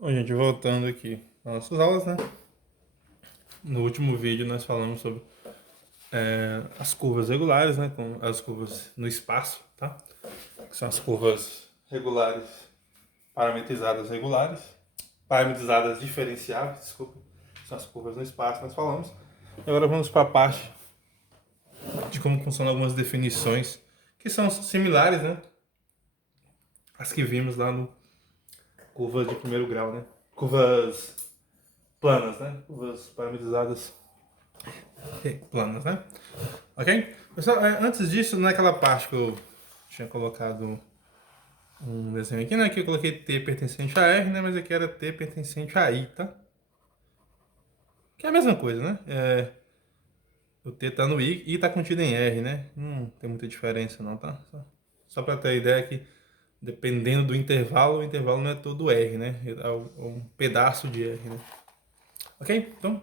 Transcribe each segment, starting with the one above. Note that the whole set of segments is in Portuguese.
Bom, gente, voltando aqui às nossas aulas, né? No último vídeo nós falamos sobre as curvas regulares, né? Com as curvas no espaço, tá? Que são as curvas regulares, parametrizadas diferenciáveis, desculpa. São as curvas no espaço, nós falamos. E agora vamos para a parte de como funcionam algumas definições que são similares, né? As que vimos lá no curvas de primeiro grau, né? Curvas planas, né? Curvas parametrizadas planas, né? Ok? Pessoal, antes disso, naquela parte que eu tinha colocado um desenho aqui, né? Que eu coloquei T pertencente a R, né? Mas aqui era T pertencente a I, tá? Que é a mesma coisa, né? O T tá no I tá contido em R, né? Não tem muita diferença não, tá? Só para ter a ideia que, dependendo do intervalo, o intervalo não é todo R, né? É um pedaço de R, né? Ok? Então,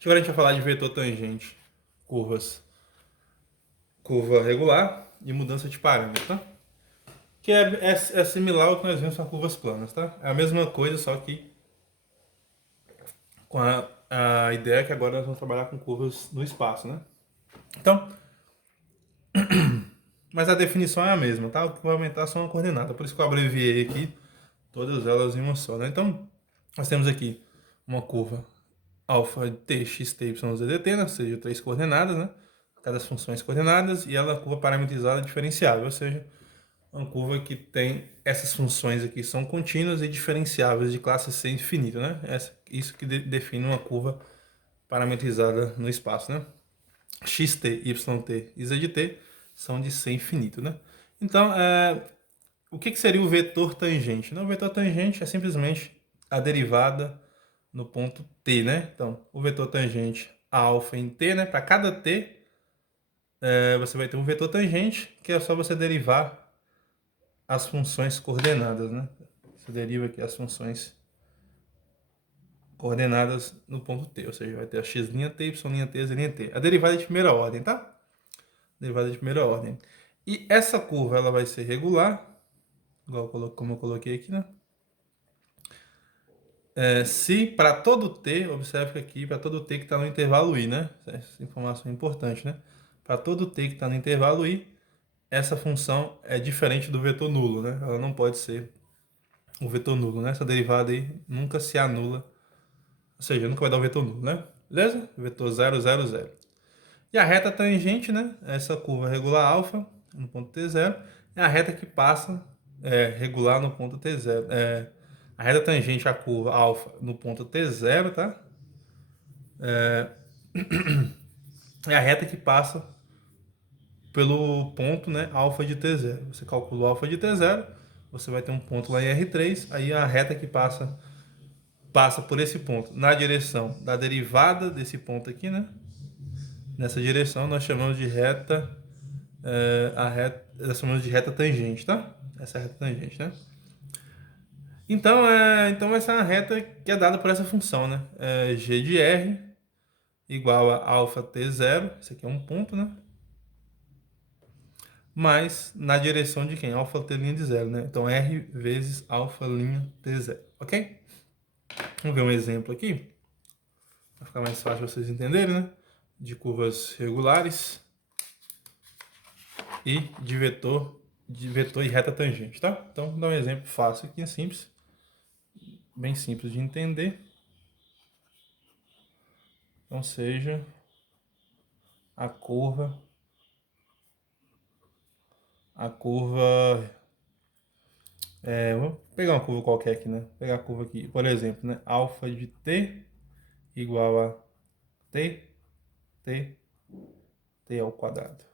agora a gente vai falar de vetor tangente, curva regular e mudança de parâmetro, tá? Que é similar ao que nós vemos com curvas planas, tá? É a mesma coisa, só que com a ideia que agora nós vamos trabalhar com curvas no espaço, né? Então, mas a definição é a mesma, tá? O que vai aumentar são a coordenada, por isso que eu abreviei aqui todas elas em uma só, né? Então, nós temos aqui uma curva alfa t, x, t, y, z, dt, né? Ou seja, três coordenadas, né? Cada funções coordenadas, e ela é curva parametrizada diferenciável, ou seja, uma curva que tem essas funções aqui são contínuas e diferenciáveis de classe C infinita, né? Isso que define uma curva parametrizada no espaço, né? xt, yt e zt são de C infinito, né? Então, o que seria o vetor tangente? Não, o vetor tangente é simplesmente a derivada no ponto t, né? Então, o vetor tangente alfa em t, né? Para cada t, você vai ter um vetor tangente, que é só você derivar as funções coordenadas, né? Você deriva aqui as funções coordenadas no ponto T, ou seja, vai ter a x' t, y' t, z' t. A derivada é de primeira ordem, tá? Derivada de primeira ordem. E essa curva ela vai ser regular, igual como eu coloquei aqui, né? Se para todo t, observe que aqui para todo t que está no intervalo i, né? Essa informação é importante, né? Para todo t que está no intervalo i, essa função é diferente do vetor nulo, né? Ela não pode ser o vetor nulo, né? Essa derivada aí nunca se anula, ou seja, nunca vai dar o vetor nulo, né? Beleza? Vetor 0, 0, 0. E a reta tangente, né? Essa curva regular alfa no ponto t0 é a reta que passa regular no ponto t0. A reta tangente à curva alfa no ponto t0, tá? É a reta que passa pelo ponto, né, alfa de t0. Você calcula o alfa de t0, você vai ter um ponto lá em R3, aí a reta que passa por esse ponto na direção da derivada desse ponto aqui, né? Nessa direção nós chamamos de reta, nós chamamos de reta tangente, tá? Essa é a reta tangente, né? Então essa é a reta que é dada por essa função, né? G de R igual a alfa t0, esse aqui é um ponto, né? Mas na direção de quem? Alfa t' de zero, né? Então R vezes alfa' t0, ok? Vamos ver um exemplo aqui, para ficar mais fácil vocês entenderem, né? De curvas regulares e de vetor e reta tangente, tá? Então, vou dar um exemplo fácil aqui, simples, bem simples de entender. Então, seja a curva, vou pegar uma curva qualquer aqui, né? Vou pegar a curva aqui, por exemplo, né? Alfa de t igual a t, t ao quadrado.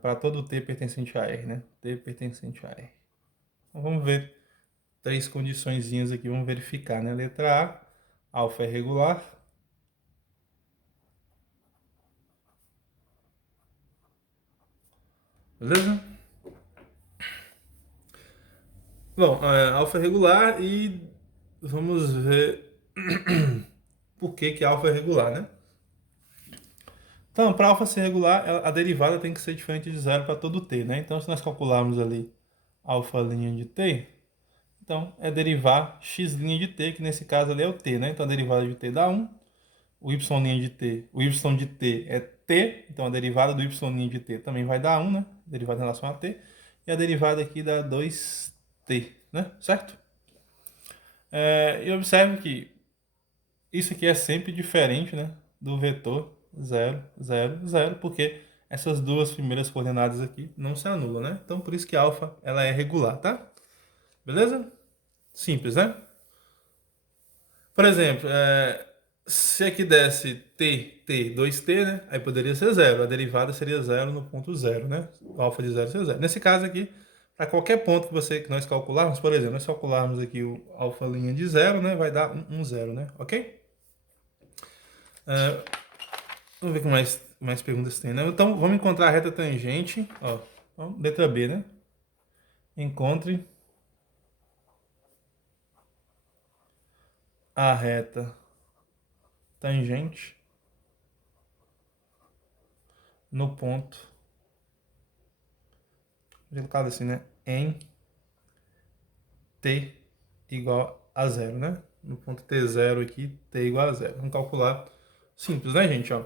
Para todo t pertencente a R, né? T pertencente a R. Então, vamos ver três condiçõezinhas aqui, vamos verificar, né? Letra A, alfa é regular. Beleza? Bom, alfa é regular e vamos ver por que alfa é regular, né? Então, para alfa ser regular, a derivada tem que ser diferente de zero para todo t, né? Então, se nós calcularmos ali alfa' de t, Então, é derivar x' de t, que nesse caso ali é o t, né? Então, a derivada de t dá 1. O y' de t, o y de t é t, então a derivada do y' de t também vai dar 1, né? Derivada em relação a t. E a derivada aqui dá 2t, né? Certo? E observe que isso aqui é sempre diferente, né? Do vetor 0, 0, 0, porque essas duas primeiras coordenadas aqui não se anulam, né? Então, por isso que alfa ela é regular, tá? Beleza? Simples, né? Por exemplo, se aqui desse t, 2t, né? Aí poderia ser zero. A derivada seria zero no ponto zero, né? O alfa de zero seria zero. Nesse caso aqui, para qualquer ponto que nós calcularmos, por exemplo, nós calcularmos aqui o alfa' de zero, né? Vai dar 1, 0, né? Ok? Vamos ver o que mais perguntas tem, né? Então, vamos encontrar a reta tangente. Ó, então, letra B, né? Encontre a reta tangente no ponto, colocado assim, né? Em t igual a zero, né? No ponto t0 aqui, t igual a zero. Vamos calcular. Simples, né, gente? Ó,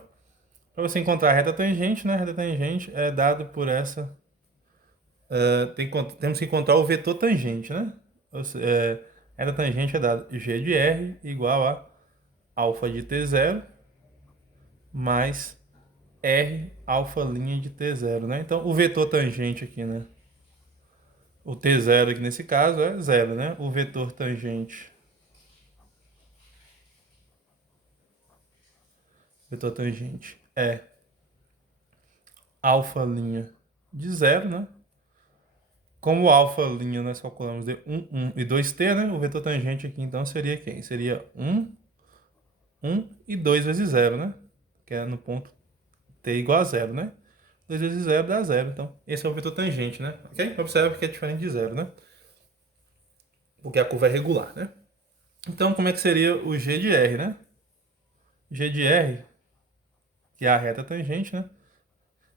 para você encontrar a reta tangente, né? A reta tangente é dado por essa. Temos que encontrar o vetor tangente, né? A reta tangente é dada g de r igual a alfa de t0 mais r alfa' de t0, né? Então, o vetor tangente aqui, né? O t0 aqui nesse caso é zero, né? O vetor tangente é alfa' de zero, né? Como o alfa' nós calculamos de 1, 1 e 2t, né? O vetor tangente aqui então seria quem? Seria 1, 1 e 2 vezes zero, né? Que é no ponto t igual a zero, né? 2 vezes zero dá zero. Então, esse é o vetor tangente, né? Ok? Observe que é diferente de zero, né? Porque a curva é regular, né? Então, como é que seria o g de r, né? G de r, que é a reta tangente, né?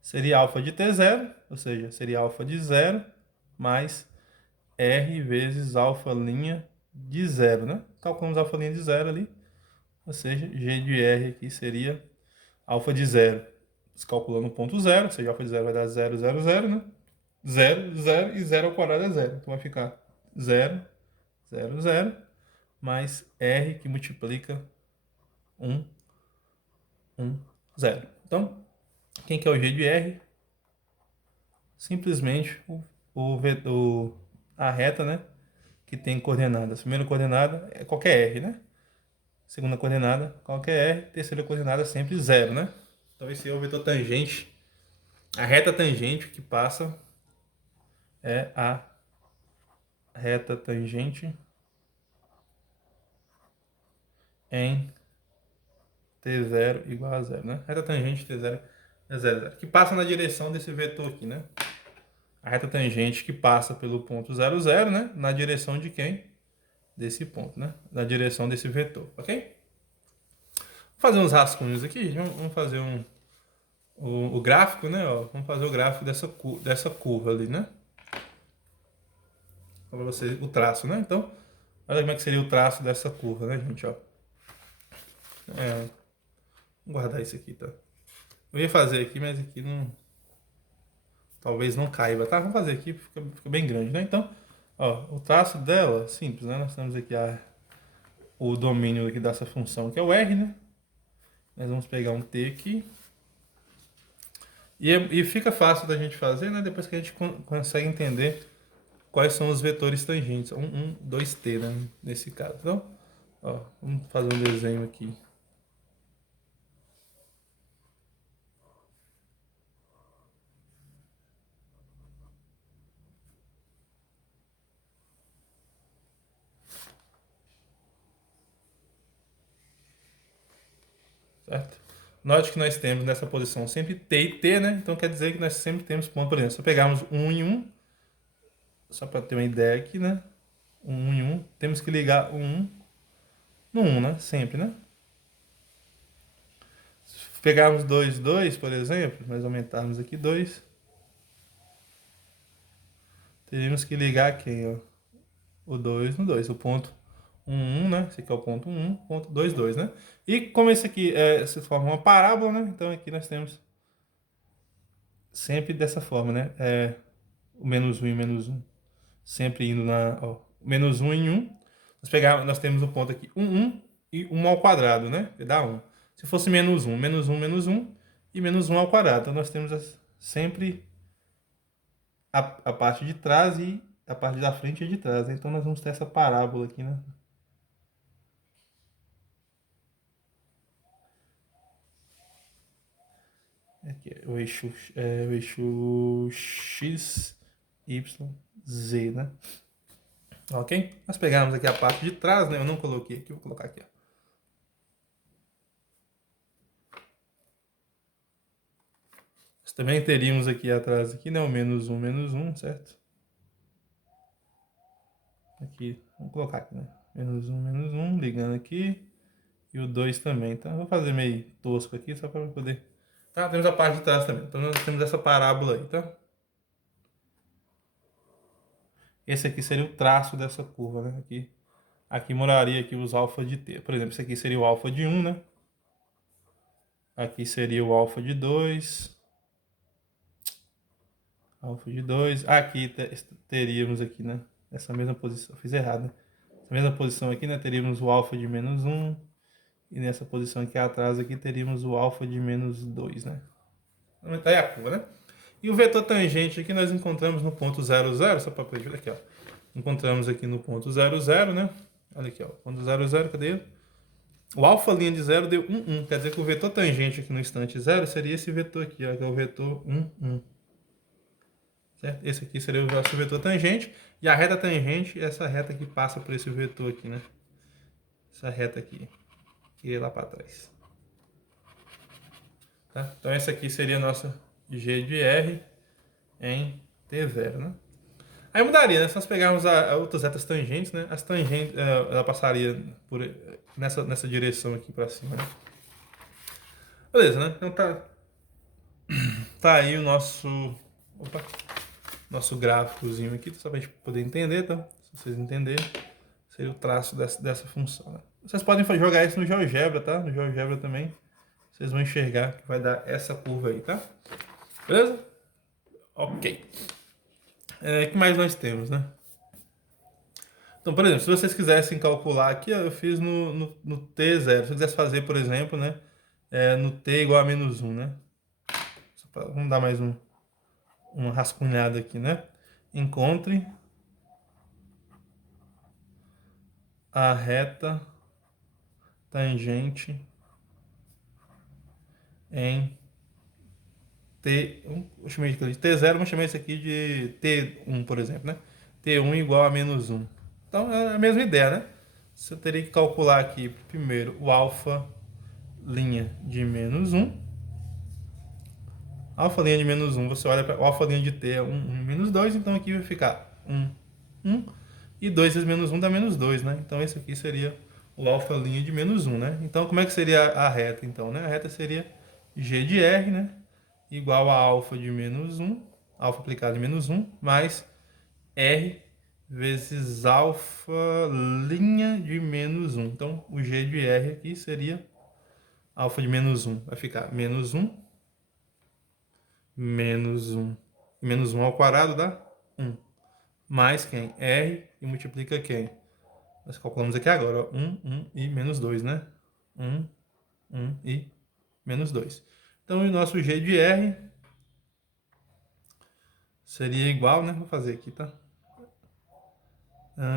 Seria alfa de t0, ou seja, seria alfa de zero mais r vezes alfa' de zero, né? Calculamos alfa' de zero ali, ou seja, g de r aqui seria alfa de zero. Calculando o ponto zero, ou seja, alfa de zero vai dar 0, 0, 0, né? 0, 0 e 0 ao quadrado é zero. Então vai ficar 0, 0, 0, mais r que multiplica 1, 1, 0. Então, quem que é o g de r? Simplesmente a reta, né? Que tem coordenadas. Primeira coordenada é qualquer r, né? Segunda coordenada, qualquer r. Terceira coordenada sempre zero, né? Então esse é o vetor tangente. A reta tangente que passa é a reta tangente em t0 igual a zero, né? Reta tangente t0 é 0, 0. Que passa na direção desse vetor aqui, né? A reta tangente que passa pelo ponto 0, 0, né? Na direção de quem? Desse ponto, né? Na direção desse vetor, ok? Vou fazer uns rascunhos aqui. Vamos fazer o gráfico, né? Ó, vamos fazer o gráfico dessa curva ali, né? Para você o traço, né? Então, olha como é que seria o traço dessa curva, né, gente? Ó. Vou guardar isso aqui, tá? Eu ia fazer aqui, mas aqui não... Talvez não caiba, tá? Vamos fazer aqui, fica bem grande, né? Então, ó, o traço dela, simples, né? Nós temos aqui o domínio aqui dessa função, que é o r, né? Nós vamos pegar um t aqui. E fica fácil da gente fazer, né? Depois que a gente consegue entender quais são os vetores tangentes. 1, 2t, né? Nesse caso. Então, ó, vamos fazer um desenho aqui. Certo? Note que nós temos nessa posição sempre t e t, né? Então quer dizer que nós sempre temos ponto, por exemplo, se pegarmos 1 em 1, só para ter uma ideia aqui, né? 1 em 1, temos que ligar o 1 no 1, né? Sempre, né? Se pegarmos 2, 2, por exemplo, nós aumentarmos aqui 2, teríamos que ligar quem, ó? o 2 no 2. O ponto 1, 1, né? Esse aqui é o ponto 1, ponto 2, 2, né? E como esse aqui se forma uma parábola, né? Então aqui nós temos sempre dessa forma, né? O menos 1 e menos 1. Sempre indo menos 1 em 1. Nós temos o ponto aqui 1, 1 e 1 ao quadrado, né? Que dá 1. Se fosse menos 1, menos 1, menos 1 e menos 1 ao quadrado. Então nós temos sempre a parte de trás e a parte da frente e de trás, né? Então nós vamos ter essa parábola aqui, né? Aqui é o eixo X, Y, Z, né? Ok? Nós pegamos aqui a parte de trás, né? Eu não coloquei aqui, vou colocar aqui, ó. Nós também teríamos aqui atrás, aqui, né? O menos 1, certo? Aqui, vamos colocar aqui, né? Menos 1, ligando aqui. E o 2 também, tá? Vou fazer meio tosco aqui, só para poder... Tá? Temos a parte de trás também. Então nós temos essa parábola aí, tá? Esse aqui seria o traço dessa curva, né? Aqui moraria aqui os alfa de t. Por exemplo, esse aqui seria o alfa de 1, né? Aqui seria o alfa de 2. Alfa de 2. Aqui teríamos aqui, né? Essa mesma posição. Eu fiz errado, né? Essa mesma posição aqui, né? Teríamos o alfa de menos 1. E nessa posição aqui atrás, aqui teríamos o alfa de menos 2, né? Então, tá aí a curva, né? E o vetor tangente aqui nós encontramos no ponto 0, 0. Só para ver aqui, ó. Encontramos aqui no ponto 0, 0, né? Olha aqui, ó. Ponto 0, 0, cadê ele? O alfa linha de 0 deu 1, 1. Quer dizer que o vetor tangente aqui no instante 0 seria esse vetor aqui, ó, que é o vetor 1, 1. Certo? Esse aqui seria o nosso vetor tangente. E a reta tangente é essa reta que passa por esse vetor aqui, né? Essa reta aqui. Que é lá para trás. Tá? Então essa aqui seria a nossa G de R em T0, né? Aí mudaria, né? Se nós pegarmos outras retas tangentes, né? As tangentes, ela passaria nessa direção aqui para cima, né? Beleza, né? Então tá aí o nosso gráficozinho aqui, só pra gente poder entender, tá? Se vocês entenderem, seria o traço dessa função, né? Vocês podem jogar isso no GeoGebra, tá? No GeoGebra também, vocês vão enxergar que vai dar essa curva aí, tá? Beleza? Ok. O que mais nós temos, né? Então, por exemplo, se vocês quisessem calcular aqui, ó, eu fiz no T0. Se eu quisesse fazer, por exemplo, né? No T igual a menos 1, né? Vamos dar mais uma rascunhada aqui, né? Encontre a reta tangente em T. Eu chamei de T0, vamos chamar isso aqui de T1, por exemplo, né? T1 igual a menos 1. Então é a mesma ideia, né? Você teria que calcular aqui primeiro o alfa linha de menos 1. Alfa linha de menos 1, você olha para o alfa linha de t é 1, 1, menos 2, então aqui vai ficar 1, 1, e 2 vezes menos 1 dá menos 2, né? Então esse aqui seria o alfa linha de menos 1, né? Então como é que seria a reta, então, né? A reta seria G de R, né? Igual a alfa de menos 1, alfa aplicado em menos 1, mais R vezes alfa linha de menos 1. Então o G de R aqui seria alfa de menos 1, vai ficar menos 1, menos 1. Menos 1 ao quadrado dá 1. Mais quem? R e multiplica quem? Nós calculamos aqui agora, ó, 1, 1 e menos 2, né? 1, 1 e menos 2. Então, o nosso G de R seria igual, né? Vou fazer aqui, tá?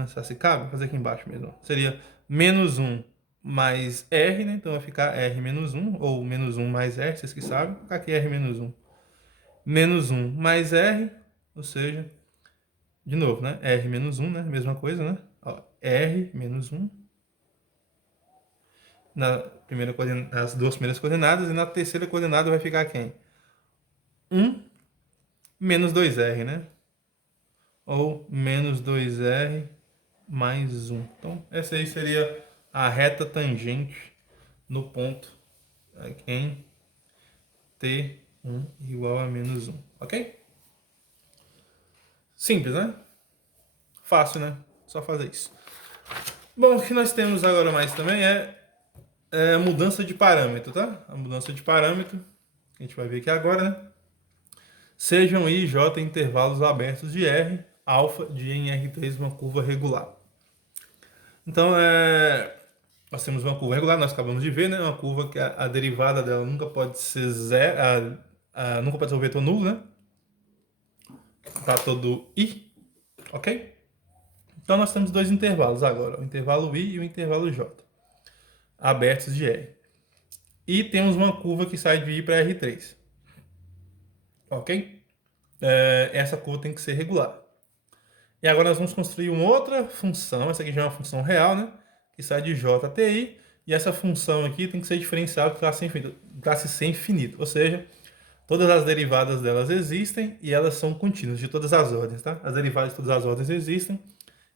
Só se cabe? Vou fazer aqui embaixo mesmo. Seria menos 1 mais R, né? Então, vai ficar R menos 1, ou menos 1 mais R, vocês que sabem. Vou ficar aqui R menos 1. Menos 1 mais R, ou seja, de novo, né? R menos 1, né? Mesma coisa, né? Ó, R menos 1. Nas duas primeiras coordenadas. E na terceira coordenada vai ficar quem? 1 menos 2R, né? Ou menos 2R mais 1. Então, essa aí seria a reta tangente no ponto em T1 igual a menos 1. Ok? Simples, né? Fácil, né? Só fazer isso. Bom, o que nós temos agora mais também é a mudança de parâmetro, tá? A mudança de parâmetro, que a gente vai ver aqui agora, né? Sejam I e J intervalos abertos de R, alfa de em R3, uma curva regular. Então, nós temos uma curva regular, nós acabamos de ver, né? Uma curva que a derivada dela nunca pode ser zero, nunca pode ser um vetor nulo, né? Para todo I, ok? Então, nós temos dois intervalos agora, o intervalo I e o intervalo J, abertos de R. E temos uma curva que sai de I para R3, ok? Essa curva tem que ser regular. E agora nós vamos construir uma outra função, essa aqui já é uma função real, né? Que sai de J até I, e essa função aqui tem que ser diferenciável de classe C infinito, ou seja, todas as derivadas delas existem e elas são contínuas, de todas as ordens, tá? As derivadas de todas as ordens existem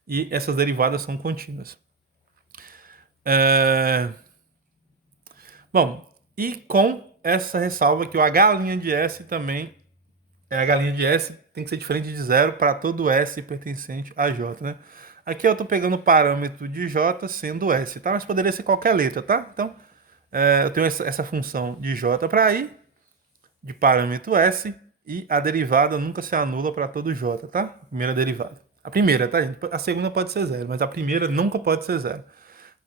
e essas derivadas são contínuas. Bom, e com essa ressalva que o H' de S também H' de S tem que ser diferente de zero para todo S pertencente a J, né? Aqui eu estou pegando o parâmetro de J sendo S, tá? Mas poderia ser qualquer letra, tá? Então, eu tenho essa função de J para I, de parâmetro S, e a derivada nunca se anula para todo J, tá? A primeira derivada. A primeira, tá, gente? A segunda pode ser zero, mas a primeira nunca pode ser zero.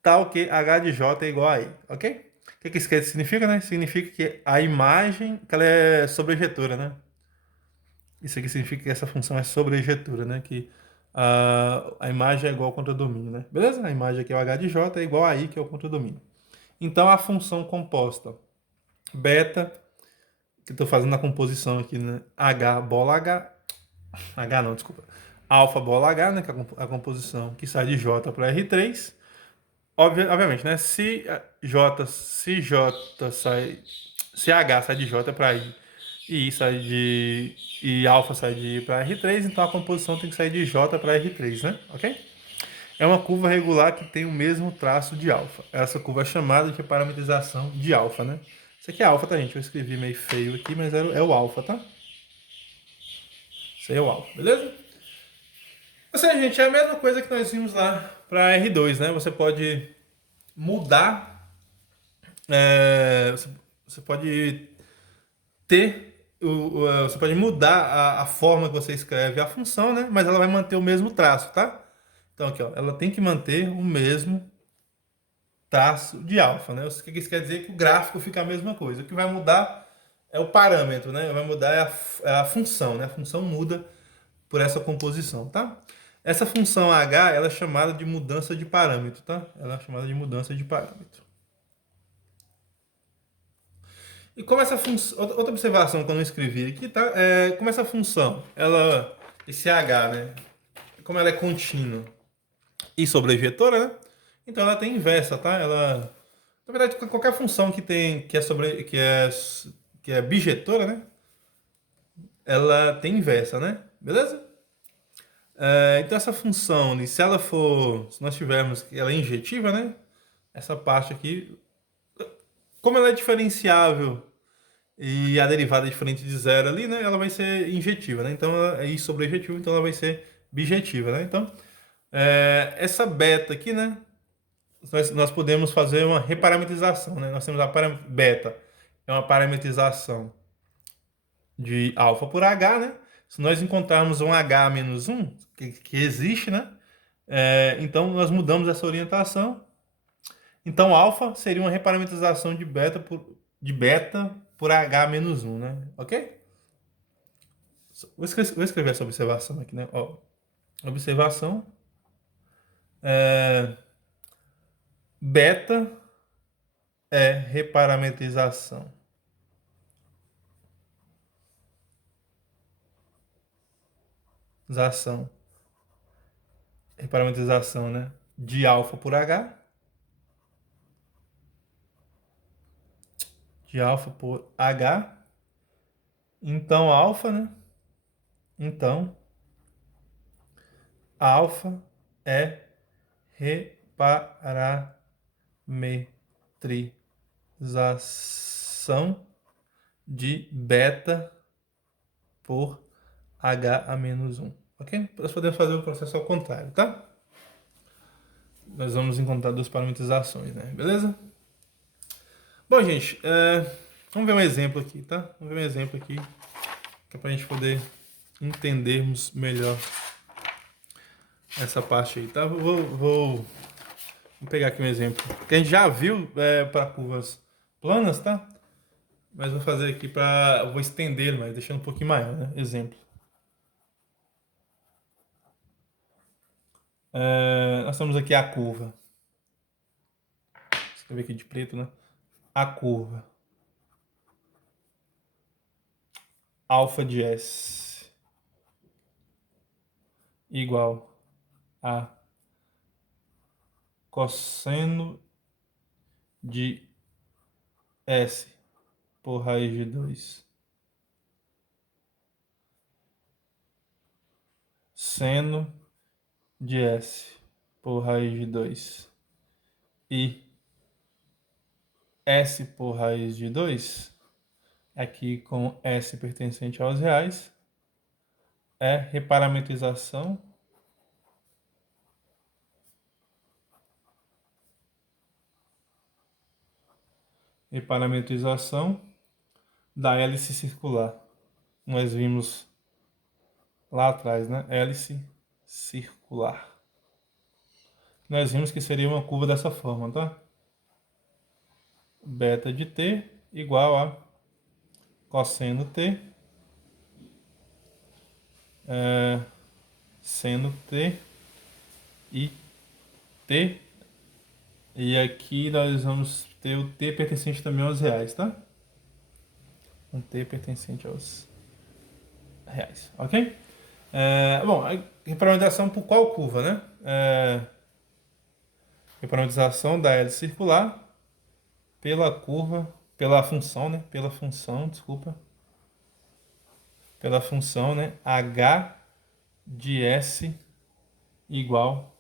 Tal que H de J é igual a I, ok? O que isso significa, né? Significa que a imagem, que ela é sobrejetora, né? Isso aqui significa que essa função é sobrejetora, né? Que a imagem é igual ao contradomínio, né? Beleza? A imagem aqui é o H de J é igual a I, que é o contradomínio. Então, a função composta beta, que estou fazendo a composição aqui, né? H bola H... H não, desculpa. Alfa bola H, né? Que é a composição que sai de J para R3. Obviamente, né? Se J sai... Se H sai de J para I e alfa sai de I para R3, então a composição tem que sair de J para R3, né? Ok? É uma curva regular que tem o mesmo traço de alfa. Essa curva é chamada de parametrização de alfa, né? Isso aqui é alfa, tá, gente? Eu escrevi meio feio aqui, mas é o alfa, tá? Isso aí é o alfa, beleza? Ou seja, gente, é a mesma coisa que nós vimos lá para R2, né? Você pode mudar, você pode você pode mudar a forma que você escreve a função, né? Mas ela vai manter o mesmo traço, tá? Então aqui, ó, ela tem que manter o mesmo traço de alfa, né? O que isso quer dizer? Que o gráfico fica a mesma coisa. O que vai mudar é o parâmetro, né? Vai mudar a função, né? A função muda por essa composição, tá? Essa função h, ela é chamada de mudança de parâmetro, tá? Ela é chamada de mudança de parâmetro. E como essa função, outra observação que eu não escrevi aqui, tá? Como essa função, esse h, né? Como ela é contínua e sobrevetora, né? Então ela tem inversa, tá? Na verdade, qualquer função que é bijetora, né? Ela tem inversa, né? Beleza? Então essa função, se nós tivermos que ela é injetiva, né? Essa parte aqui, como ela é diferenciável e a derivada é diferente de zero ali, né? Ela vai ser injetiva, né? Então ela é sobrejetiva, então ela vai ser bijetiva, né? Então essa beta aqui, né? Nós podemos fazer uma reparametrização, né? Nós temos a beta, é uma parametrização de alfa por h, né? Se nós encontrarmos um h menos 1, que existe, né? Então nós mudamos essa orientação. Então alfa seria uma reparametrização de beta por h menos 1, né? Ok? Vou escrever essa observação aqui, né? Ó, observação. Beta é reparametrização reparametrização, né, de alfa por h, de alfa por h. Então alfa, né? Então alfa é reparametrização de beta por h a menos 1. Ok? Nós podemos fazer o processo ao contrário, tá? nós vamos encontrar duas parametrizações, né? Beleza? Bom, gente, vamos ver um exemplo aqui, tá? Vamos ver um exemplo aqui, que é pra gente poder entendermos melhor essa parte aí, tá? Vou pegar aqui um exemplo que a gente já viu para curvas planas, tá? Mas vou fazer aqui vou estender, mas deixando um pouquinho maior, né? Exemplo. Nós temos aqui a curva. Vou escrever aqui de preto, né? A curva alfa de S igual a cosseno de S por raiz de 2 seno de S por raiz de 2 e S por raiz de 2, aqui com S pertencente aos reais, é reparametrização da hélice circular. Nós vimos lá atrás, né? Hélice circular. Nós vimos que seria uma curva dessa forma, tá? Beta de t igual a cosseno t seno t e t. E aqui nós vamos ter o t pertencente também aos reais, tá? Um t pertencente aos reais, ok? Bom, a reparametrização por qual curva, né? Reparametrização da hélice circular pela curva, pela função, né? Pela função, né? H de S igual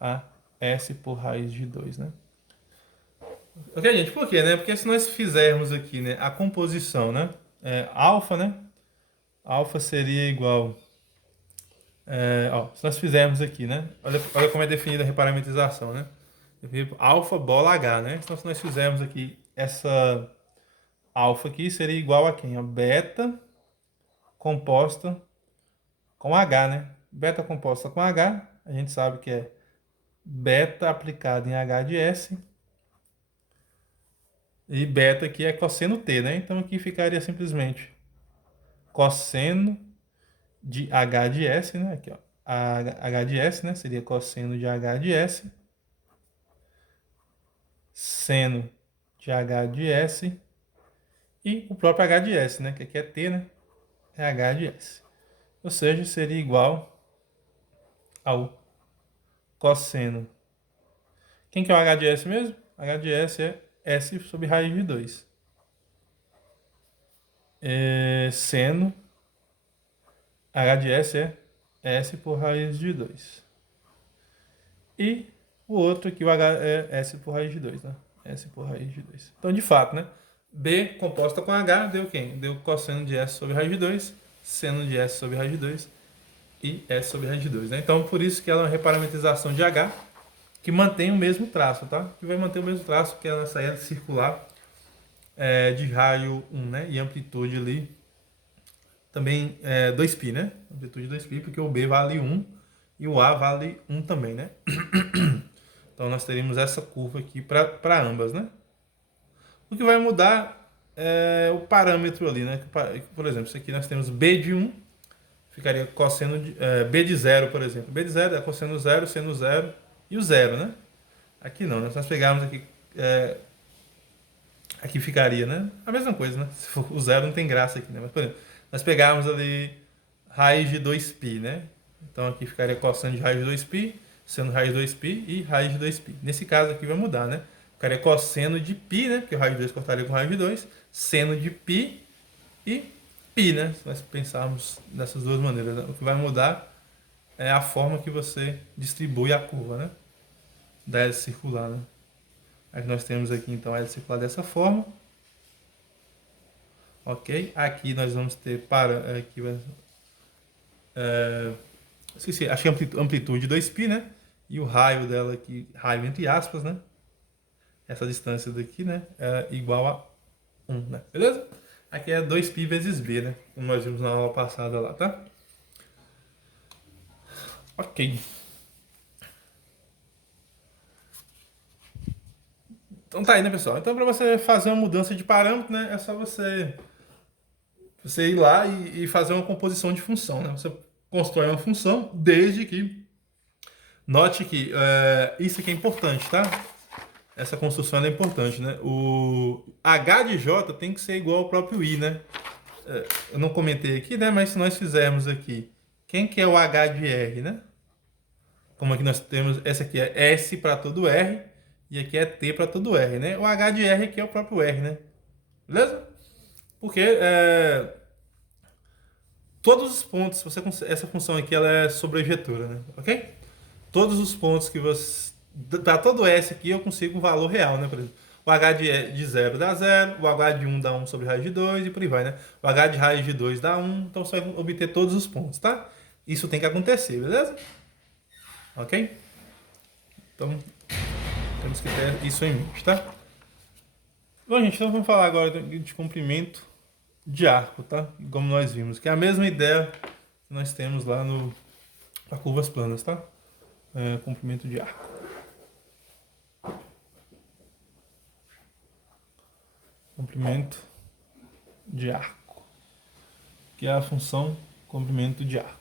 a S por raiz de 2, né? Ok, gente, por quê, né? Porque se nós fizermos aqui, né, a composição, né? Alfa, né? Alfa seria igual... se nós fizermos aqui, né? Olha como é definida a reparametrização, né? Alfa bola H, né? Então, se nós fizermos aqui essa alfa aqui, seria igual a quem? A beta composta com H, né? Beta composta com H, a gente sabe que é beta aplicada em H de S. E beta aqui é cosseno T, né? Então aqui ficaria simplesmente cosseno de H de S, né? Aqui, ó. H de S, né? Seria cosseno de H de S. Seno de H de S. E o próprio H de S, né? Que aqui é T, né? É H de S. Ou seja, seria igual ao cosseno. Quem que é o H de S mesmo? H de S é S sobre raiz de 2. Seno H de S é S por raiz de 2. E o outro aqui, o H é S por raiz de 2, né? S por raiz de 2. Então, de fato, né? B composta com H deu quem? Deu cosseno de S sobre raiz de 2, seno de S sobre raiz de 2 e S sobre raiz de 2, né? Então, por isso que ela é uma reparametrização de H que mantém o mesmo traço, tá? Que vai manter o mesmo traço que a nossa hélice circular de raio 1, né? E amplitude ali também 2π, né? Amplitude 2π, porque o B vale 1 e o A vale 1 também, né? Então nós teríamos essa curva aqui para ambas, né? O que vai mudar é o parâmetro ali, né? Por exemplo, isso aqui nós temos B de 1, ficaria cosseno de B de 0, por exemplo. B de 0 é cosseno 0, seno 0 e o 0, né? Aqui não, né? Se nós pegarmos aqui, aqui ficaria, né? A mesma coisa, né? Se for o 0 não tem graça aqui, né? Mas, por exemplo, nós pegarmos ali raiz de 2π, né? Então aqui ficaria cosseno de raiz de 2π, seno raiz de 2π e raiz de 2π. Nesse caso aqui vai mudar, né? Ficaria cosseno de π, né? Porque raiz de 2 cortaria com raiz de 2, seno de π e π, né? Se nós pensarmos dessas duas maneiras, né? O que vai mudar é a forma que você distribui a curva, né? Da hélice circular, né? Aí nós temos aqui então a hélice circular dessa forma. Ok? Aqui nós vamos ter aqui esqueci, acho que amplitude 2π, né? e o raio dela aqui, raio entre aspas, né? Essa distância daqui, né? É igual a 1, né? Beleza? Aqui é 2π vezes b, né? Como nós vimos na aula passada lá, tá? Ok. Então tá aí, né, pessoal? Então, para você fazer uma mudança de parâmetro, né, é só você ir lá e fazer uma composição de função, né? Você constrói uma função desde que... Note que isso aqui é importante, tá? Essa construção é importante, né? O h de j tem que ser igual ao próprio i, né? Eu não comentei aqui, né? Mas se nós fizermos aqui, quem que é o h de r, né? Como aqui nós temos, essa aqui é S para todo R e aqui é T para todo R, né? O H de R aqui é o próprio R, né? Beleza? Porque todos os pontos, essa função aqui ela é sobrejetora, né? Ok? Todos os pontos que você... Para todo S aqui eu consigo um valor real, né? Por exemplo, o H de 0 dá 0, o H de 1 dá 1 sobre raiz de 2 e por aí vai, né? O H de raiz de 2 dá 1, então você vai obter todos os pontos, tá? Isso tem que acontecer, beleza? Ok? Então, temos que ter isso em mente, tá? Bom, gente, então vamos falar agora de comprimento de arco, tá? Como nós vimos, que é a mesma ideia que nós temos lá no para curvas planas, tá? Comprimento de arco. Comprimento de arco, que é a função comprimento de arco.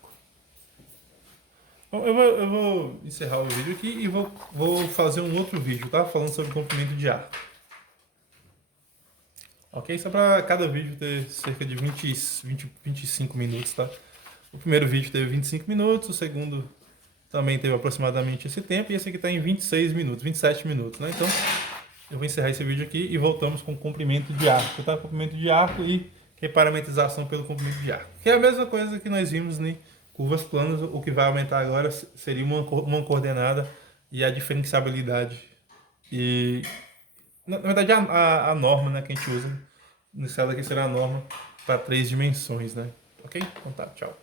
Bom, eu vou encerrar o vídeo aqui e vou fazer um outro vídeo, tá? Falando sobre comprimento de arco. Ok? Só para cada vídeo ter cerca de 25 minutos, tá? O primeiro vídeo teve 25 minutos, o segundo também teve aproximadamente esse tempo, e esse aqui está em 26 minutos, 27 minutos, né? Então, eu vou encerrar esse vídeo aqui e voltamos com o comprimento de arco, tá? Comprimento de arco e reparametrização pelo comprimento de arco. Que é a mesma coisa que nós vimos em curvas planas, o que vai aumentar agora seria uma coordenada e a diferenciabilidade. E, na verdade, a norma, né, que a gente usa, nesse caso aqui será a norma para 3 dimensões, né? Ok? Então tá, tchau.